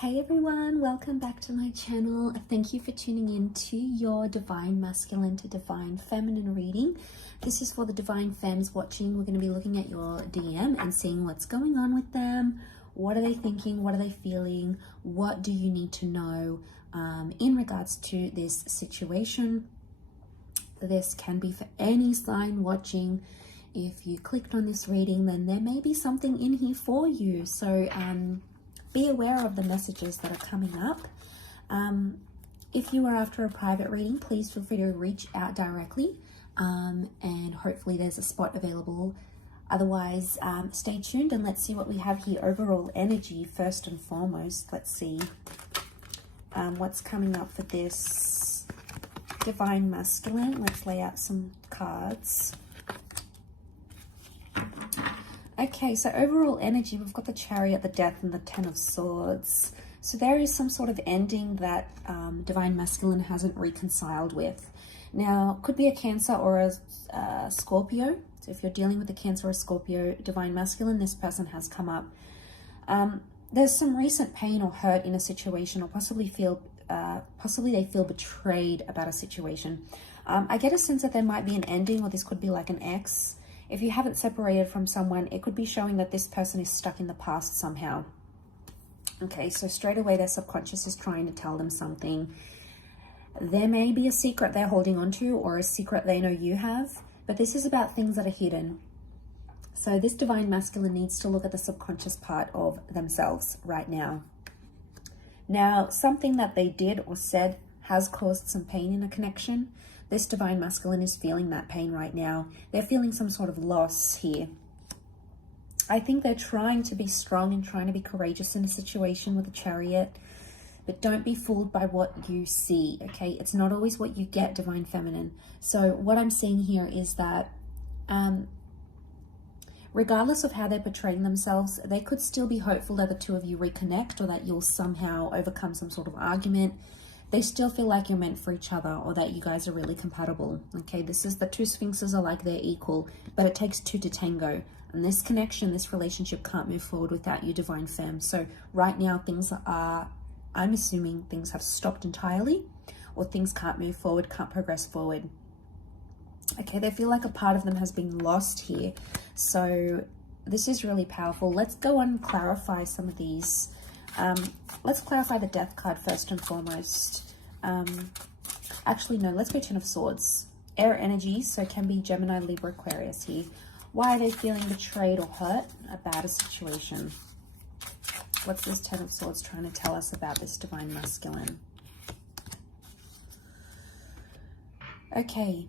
Hey everyone, welcome back to my channel. Thank you for tuning in to your Divine Masculine to Divine Feminine reading. This is for the Divine Femmes watching. We're going to be looking at your DM and seeing what's going on with them. What are they thinking? What are they feeling? What do you need to know in regards to this situation? This can be for any sign watching. If you clicked on this reading, then there may be something in here for you. So, be aware of the messages that are coming up. If you are after a private reading, please feel free to reach out directly, and hopefully there's a spot available. Otherwise, stay tuned and let's see what we have here. Overall energy, first and foremost. Let's see what's coming up for this Divine Masculine. Let's lay out some cards. Okay, so overall energy, we've got the Chariot, the Death, and the Ten of Swords. So there is some sort of ending that Divine Masculine hasn't reconciled with. Now, could be a Cancer or a Scorpio. So if you're dealing with a Cancer or a Scorpio, Divine Masculine, this person has come up. There's some recent pain or hurt in a situation, or possibly they feel betrayed about a situation. I get a sense that there might be an ending, or this could be like an ex. If you haven't separated from someone, it could be showing that this person is stuck in the past somehow. Okay, so straight away their subconscious is trying to tell them something. There may be a secret they're holding on to, or a secret they know you have, but this is about things that are hidden. So this Divine Masculine needs to look at the subconscious part of themselves right now. Now, something that they did or said has caused some pain in a connection. This Divine Masculine is feeling that pain right now. They're feeling some sort of loss here. I think they're trying to be strong and trying to be courageous in a situation with a Chariot, but don't be fooled by what you see, okay? It's not always what you get, Divine Feminine. So what I'm seeing here is that regardless of how they're portraying themselves, they could still be hopeful that the two of you reconnect, or that you'll somehow overcome some sort of argument. They still feel like you're meant for each other, or that you guys are really compatible. Okay, this is the two Sphinxes are like they're equal, but it takes two to tango. And this connection, this relationship can't move forward without you, Divine Femme. So right now things are, I'm assuming things have stopped entirely, or things can't move forward, can't progress forward. Okay, they feel like a part of them has been lost here. So this is really powerful. Let's go on and clarify some of these. Let's clarify the Death card first and foremost. Actually, no, let's go Ten of Swords. Air energy, so it can be Gemini, Libra, Aquarius here. Why are they feeling betrayed or hurt about a situation? What's this Ten of Swords trying to tell us about this Divine Masculine? Okay.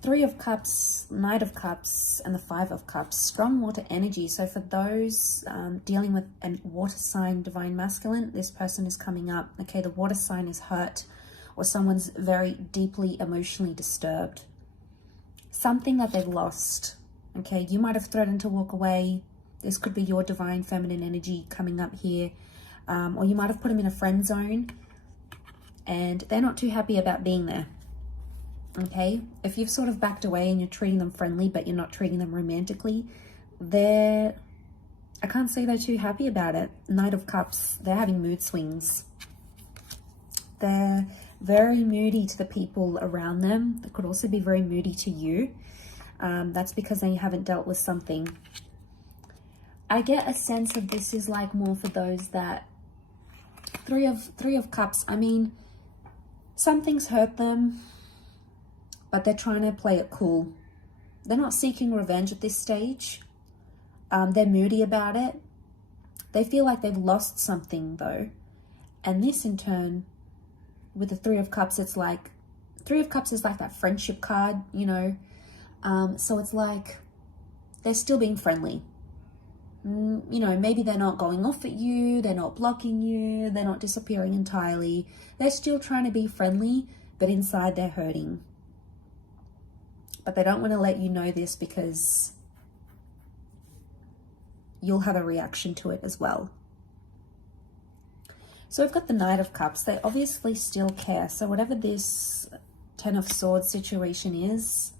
Three of Cups, Knight of Cups, and the Five of Cups. Strong water energy. So for those dealing with a water sign, Divine Masculine, this person is coming up. Okay, the water sign is hurt, or someone's very deeply emotionally disturbed. Something that they've lost. Okay, you might have threatened to walk away. This could be your Divine Feminine energy coming up here. Or you might have put them in a friend zone, and they're not too happy about being there. Okay, if you've sort of backed away and you're treating them friendly, but you're not treating them romantically, I can't say they're too happy about it. Knight of Cups, they're having mood swings. They're very moody to the people around them. They could also be very moody to you. That's because they haven't dealt with something. I get a sense of this is like more for those that Three of Cups. I mean, something's hurt them, but they're trying to play it cool. They're not seeking revenge at this stage. They're moody about it. They feel like they've lost something though. And this in turn, with the Three of Cups, it's like, Three of Cups is like that friendship card, you know. So it's like, they're still being friendly. You know, maybe they're not going off at you. They're not blocking you. They're not disappearing entirely. They're still trying to be friendly, but inside they're hurting. But they don't want to let you know this because you'll have a reaction to it as well. So we've got the Knight of Cups. They obviously still care. So whatever this Ten of Swords situation is,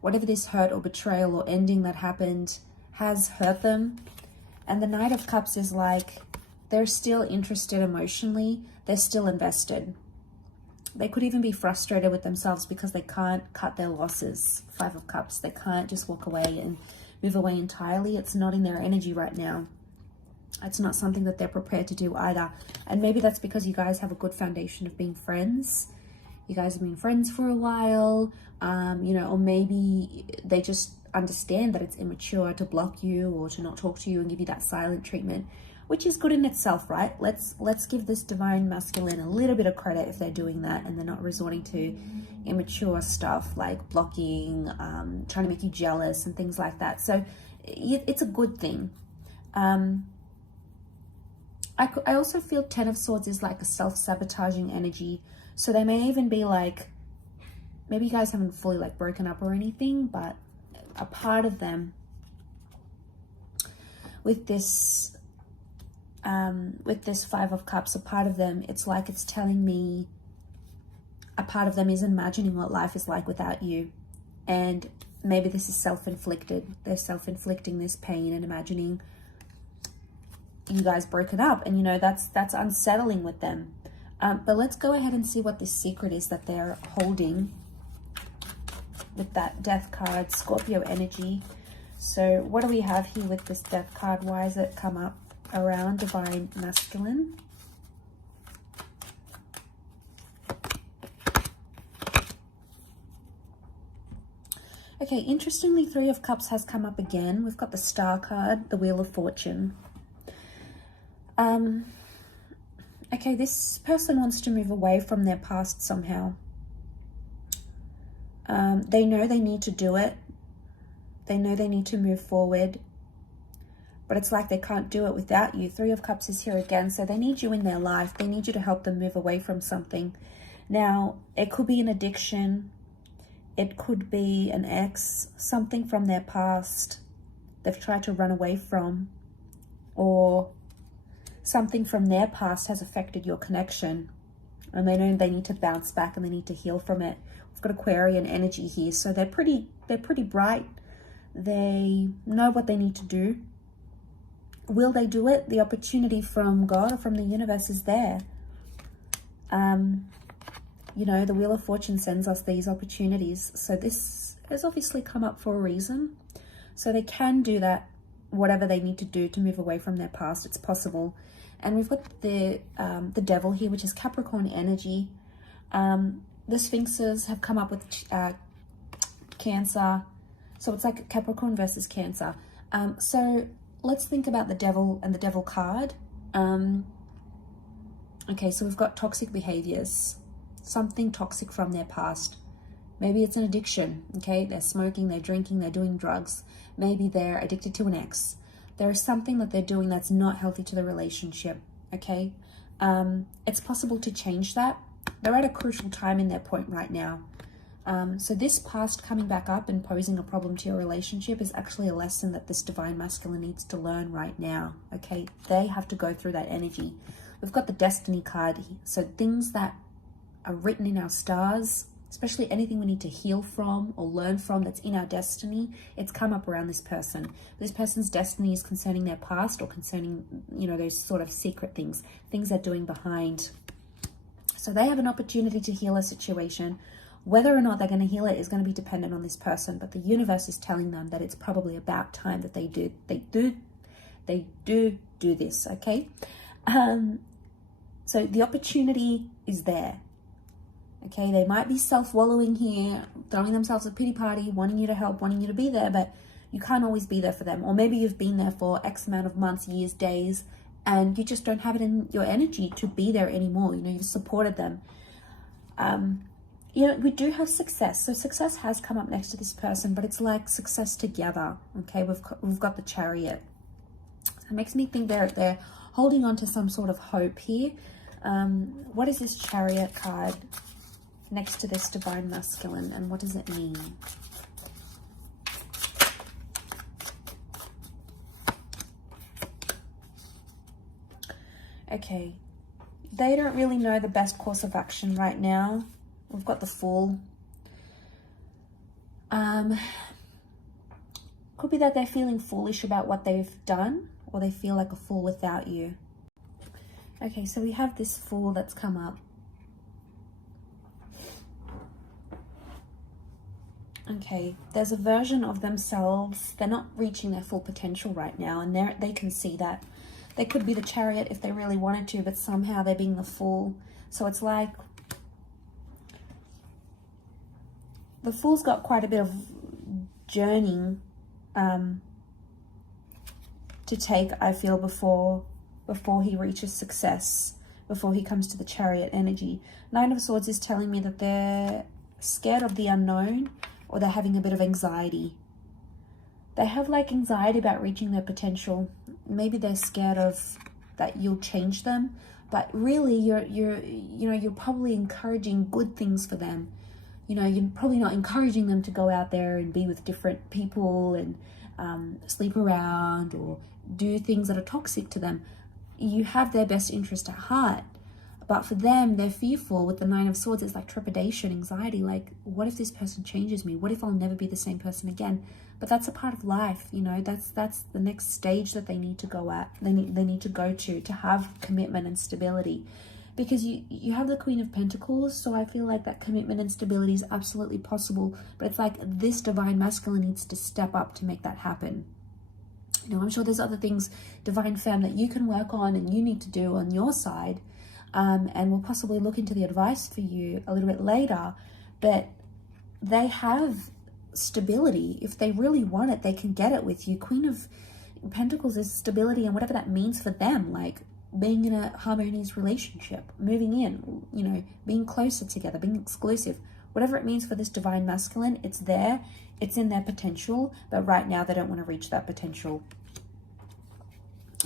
whatever this hurt or betrayal or ending that happened has hurt them. And the Knight of Cups is like, They're still interested emotionally. They're still invested. They could even be frustrated with themselves because they can't cut their losses. Five of Cups. They can't just walk away and move away entirely. It's not in their energy right now. It's not something that they're prepared to do either. And maybe that's because you guys have a good foundation of being friends. You guys have been friends for a while, you know, or maybe they just understand that it's immature to block you or to not talk to you and give you that silent treatment, which is good in itself, right? Let's give this divine masculine a little bit of credit if they're doing that and they're not resorting to immature stuff like blocking, trying to make you jealous and things like that. So it's a good thing. I also feel 10 of Swords is like a self-sabotaging energy. So they may even be like, maybe you guys haven't fully like broken up or anything, but a part of them with this Five of Cups, a part of them, it's like it's telling me a part of them is imagining what life is like without you. And maybe this is self-inflicted. They're self-inflicting this pain and imagining you guys broken up. And, you know, that's unsettling with them. But let's go ahead and see what this secret is that they're holding with that Death card, Scorpio energy. So what do we have here with this Death card? Why has it come up around divine masculine? Okay, interestingly, Three of Cups has come up again. We've got the Star card, the Wheel of Fortune. Okay, this person wants to move away from their past somehow. They know they need to do it. They know they need to move forward. But it's like they can't do it without you. Three of Cups is here again. So they need you in their life. They need you to help them move away from something. Now, it could be an addiction. It could be an ex. Something from their past they've tried to run away from. Or something from their past has affected your connection. And they know they need to bounce back and they need to heal from it. We've got Aquarian energy here. So they're pretty bright. They know what they need to do. Will they do it? The opportunity from God or from the universe is there. You know, the Wheel of Fortune sends us these opportunities. So this has obviously come up for a reason. So they can do that, whatever they need to do to move away from their past. It's possible. And we've got the Devil here, which is Capricorn energy. The Sphinxes have come up with Cancer. So it's like Capricorn versus Cancer. So let's think about the Devil and the Devil card. Okay, so we've got toxic behaviors. Something toxic from their past. Maybe it's an addiction, okay? They're smoking, they're drinking, they're doing drugs. Maybe they're addicted to an ex. There is something that they're doing that's not healthy to the relationship, okay? It's possible to change that. They're at a crucial time in their point right now. So this past coming back up and posing a problem to your relationship is actually a lesson that this divine masculine needs to learn right now, okay? They have to go through that energy. We've got the Destiny card here. So things that are written in our stars, especially anything we need to heal from or learn from that's in our destiny, it's come up around this person. This person's destiny is concerning their past or concerning, you know, those sort of secret things they're doing behind. So they have an opportunity to heal a situation. Whether or not they're going to heal it is going to be dependent on this person, but the universe is telling them that it's probably about time that they do this, okay? So the opportunity is there. Okay, they might be self-wallowing here, throwing themselves a pity party, wanting you to help, wanting you to be there, but you can't always be there for them. Or maybe you've been there for X amount of months, years, days, and you just don't have it in your energy to be there anymore. You know, you've supported them. You know, we do have success. So success has come up next to this person, but it's like success together. Okay, we've got the Chariot. It makes me think they're holding on to some sort of hope here. What is this Chariot card next to this divine masculine, and what does it mean? Okay, they don't really know the best course of action right now. We've got the Fool. Could be that they're feeling foolish about what they've done, or they feel like a fool without you. Okay, so we have this Fool that's come up. Okay, there's a version of themselves. They're not reaching their full potential right now, and they can see that. They could be the Chariot if they really wanted to, but somehow they're being the Fool. So it's like the Fool's got quite a bit of journeying to take, I feel, before he reaches success, before he comes to the Chariot energy. Nine of Swords is telling me that they're scared of the unknown, or they're having a bit of anxiety. They have like anxiety about reaching their potential. Maybe they're scared of that you'll change them, but really you're probably encouraging good things for them. You know, you're probably not encouraging them to go out there and be with different people and sleep around or do things that are toxic to them. You have their best interest at heart. But for them, they're fearful. With the Nine of Swords, it's like trepidation, anxiety. Like, what if this person changes me? What if I'll never be the same person again? But that's a part of life, you know. That's the next stage that they need to go at. They need to go to have commitment and stability. Because you have the Queen of Pentacles, so I feel like that commitment and stability is absolutely possible. But it's like this Divine Masculine needs to step up to make that happen. You know, I'm sure there's other things, Divine Femme, that you can work on and you need to do on your side. And we'll possibly look into the advice for you a little bit later. But they have stability. If they really want it, they can get it with you. Queen of Pentacles is stability, and whatever that means for them, like being in a harmonious relationship, moving in, you know, being closer together, being exclusive, whatever it means for this Divine Masculine, it's there, it's in their potential, but right now they don't want to reach that potential.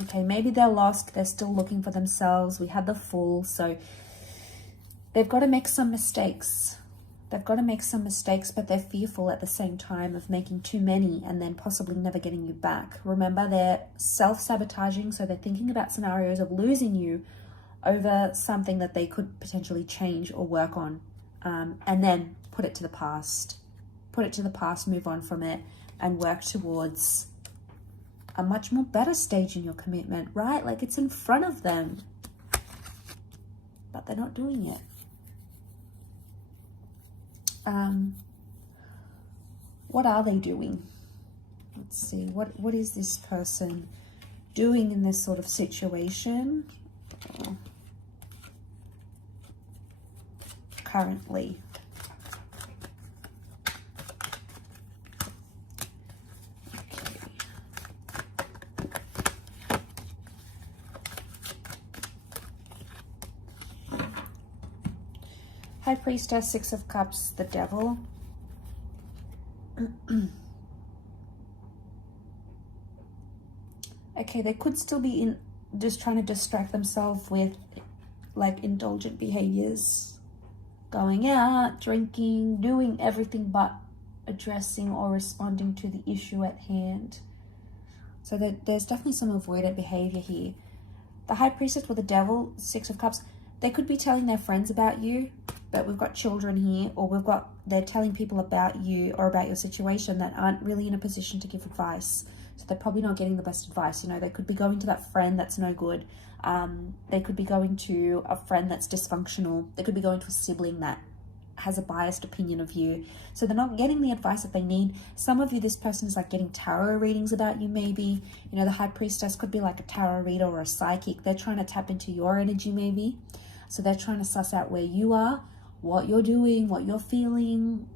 Okay, maybe they're lost, they're still looking for themselves. We had the Fool, so they've got to make some mistakes. They've got to make some mistakes, but they're fearful at the same time of making too many and then possibly never getting you back. Remember, they're self-sabotaging, so they're thinking about scenarios of losing you over something that they could potentially change or work on, and then put it to the past. Put it to the past, move on from it, and work towards a much more better stage in your commitment, right? Like, it's in front of them, but they're not doing it. What are they doing? Let's see, what is this person doing in this sort of situation currently? High Priestess, Six of Cups, the Devil. Okay, they could still be just trying to distract themselves with like indulgent behaviors, going out, drinking, doing everything but addressing or responding to the issue at hand. So there's definitely some avoidant behavior here. The High Priestess with the Devil, Six of Cups, they could be telling their friends about you, but we've got children here, or they're telling people about you or about your situation that aren't really in a position to give advice. So they're probably not getting the best advice. You know, they could be going to that friend that's no good. They could be going to a friend that's dysfunctional. They could be going to a sibling that has a biased opinion of you. So they're not getting the advice that they need. Some of you, this person is like getting tarot readings about you maybe. You know, the High Priestess could be like a tarot reader or a psychic. They're trying to tap into your energy maybe. So they're trying to suss out where you are, what you're doing, what you're feeling,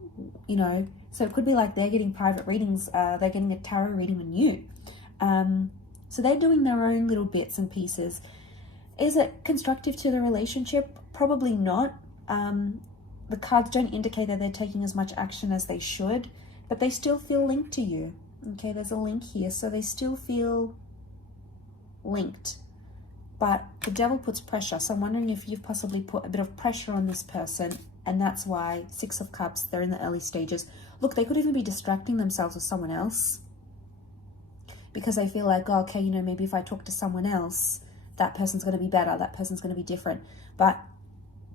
you know. So it could be like they're getting private readings, they're getting a tarot reading on you. So they're doing their own little bits and pieces. Is it constructive to the relationship? Probably not. The cards don't indicate that they're taking as much action as they should, but they still feel linked to you. Okay, there's a link here, so they still feel linked. But the Devil puts pressure, so I'm wondering if you've possibly put a bit of pressure on this person, and that's why Six of Cups, they're in the early stages. Look, they could even be distracting themselves with someone else because they feel like, oh, okay, you know, maybe if I talk to someone else, that person's going to be better, that person's going to be different. But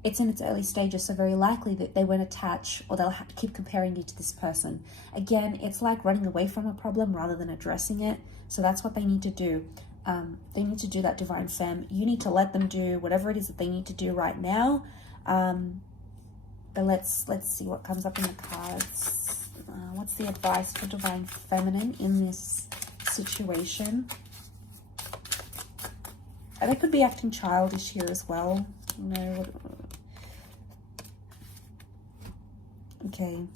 it's in its early stages, so very likely that they won't attach, or they'll keep comparing you to this person. Again, it's like running away from a problem rather than addressing it. So that's what they need to do. They need to do that, divine femme. You need to let them do whatever it is that they need to do right now. But let's see what comes up in the cards. What's the advice for divine feminine in this situation? They could be acting childish here as well. You know. Okay.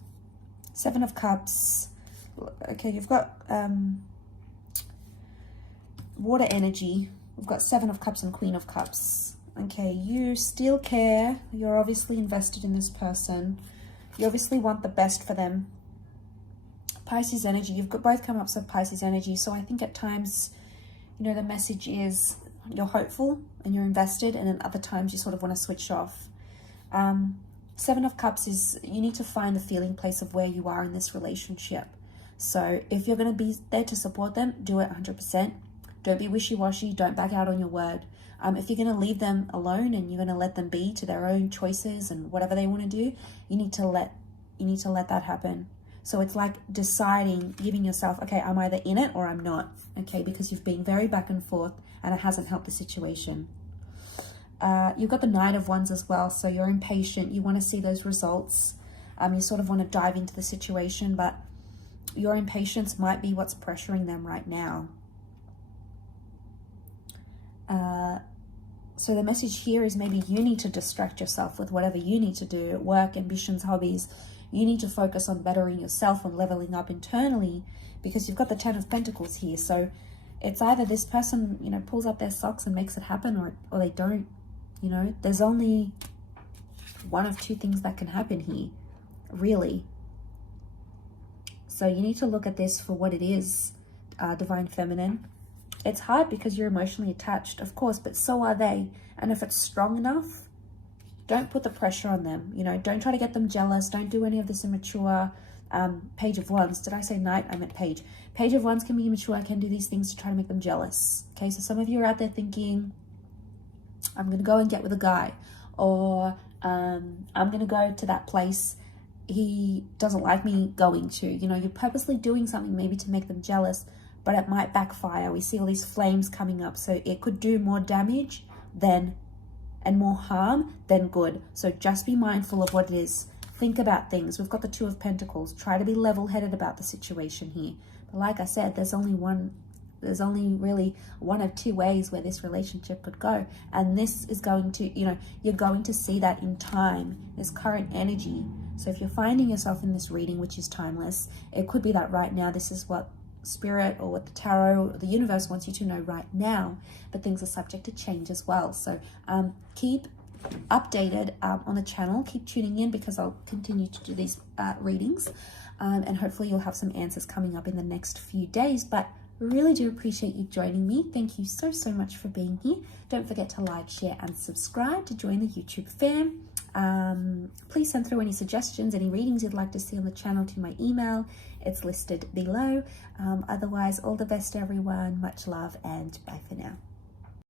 7 of Cups. Okay, you've got water energy. We've got 7 of Cups and Queen of Cups. Okay, you still care. You're obviously invested in this person. You obviously want the best for them. Pisces energy. You've got both come up with Pisces energy. So I think at times, you know, the message is you're hopeful and you're invested, and then other times you sort of want to switch off. 7 of Cups is you need to find the feeling place of where you are in this relationship. So if you're going to be there to support them, do it 100%. Don't be wishy-washy. Don't back out on your word. If you're going to leave them alone and you're going to let them be to their own choices and whatever they want to do, you need to let that happen. So it's like deciding, giving yourself, okay, I'm either in it or I'm not. Okay, because you've been very back and forth and it hasn't helped the situation. You've got the Knight of Wands as well. So you're impatient. You want to see those results. You sort of want to dive into the situation, but your impatience might be what's pressuring them right now. So the message here is maybe you need to distract yourself with whatever you need to do, work, ambitions, hobbies. You need to focus on bettering yourself and leveling up internally, because you've got the 10 of Pentacles here. So it's either this person, you know, pulls up their socks and makes it happen, or they don't. You know, there's only one of two things that can happen here, really. So you need to look at this for what it is, divine feminine. It's hard because you're emotionally attached, of course, but so are they. And if it's strong enough, don't put the pressure on them. You know, don't try to get them jealous. Don't do any of this immature. Page of Wands. Did I say Knight? I meant Page. Page of Wands can be immature. Can do these things to try to make them jealous. Okay, so some of you are out there thinking, I'm going to go and get with a guy, or I'm going to go to that place he doesn't like me going to. You know, you're purposely doing something maybe to make them jealous, but it might backfire. We see all these flames coming up, so it could do more damage and more harm than good. So just be mindful of what it is. Think about things. We've got the 2 of Pentacles. Try to be level-headed about the situation here. But like I said, there's only really one of two ways where this relationship could go. And this is going to, you know, you're going to see that in time, this current energy. So if you're finding yourself in this reading, which is timeless, it could be that right now this is what Spirit or what the tarot or the universe wants you to know right now, but things are subject to change as well. So keep updated on the channel. Keep tuning in, because I'll continue to do these readings, and hopefully you'll have some answers coming up in the next few days. But really do appreciate you joining me. Thank you so much for being here. Don't forget to like, share and subscribe to join the YouTube fam. Please send through any suggestions, any readings you'd like to see on the channel to my email. It's listed below. Otherwise, all the best everyone. Much love and bye for now.